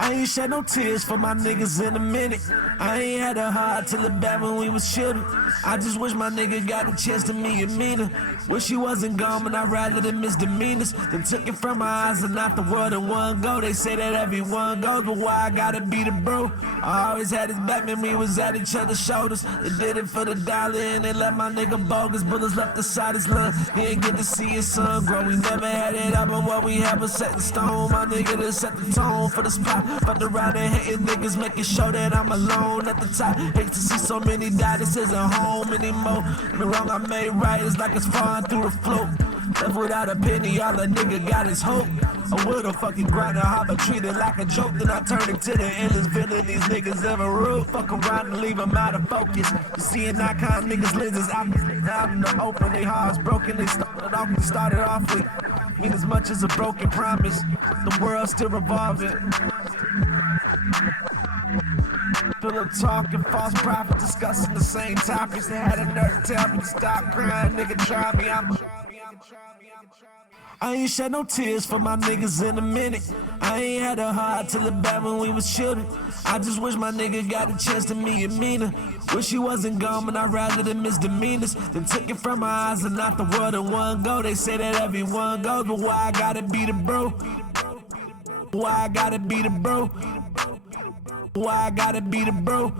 I ain't shed no tears for my niggas in a minute. I ain't had a heart till it bad when we was chillin'. I just wish my nigga got a chance to meet Amina. Wish she wasn't gone, but I'd rather than misdemeanors than took it from my eyes and not the world in one go. They say that everyone goes, but why I gotta be the bro? I always had his back when we was at each other's shoulders. They did it for the dollar and they let my nigga bogus. Bullets left beside his love. He ain't get to see his son grow. We never had it up, but what we had was set in stone. My nigga that set the tone for the spot. Fucked around and hating niggas, making sure that I'm alone at the top. Hate to see so many die, this isn't home anymore. The wrong I made right, it's like it's falling through the float. Left without a penny, all a nigga got is hope. I would've fucking grinded hard, but treated like a joke. Then I turned into the endless villain these niggas ever ruled. Fuck around and leave them out of focus. You seeing icon niggas lenses out in the open. They hearts broken, they started off with mean as much as a broken promise. The world's still revolving. Philip talking, false prophet, discussing the same topics. They had a nerve to tell me to stop crying, nigga try me, I ain't shed no tears for my niggas in a minute. I ain't had a heart till it bad when we was children. I just wish my nigga got a chance to meet Amina. Wish she wasn't gone, but I'd rather than misdemeanors than took it from my eyes and not the world in one go. They say that everyone goes, but why I gotta be the bro? Why I gotta be the bro? Why I gotta be the bro?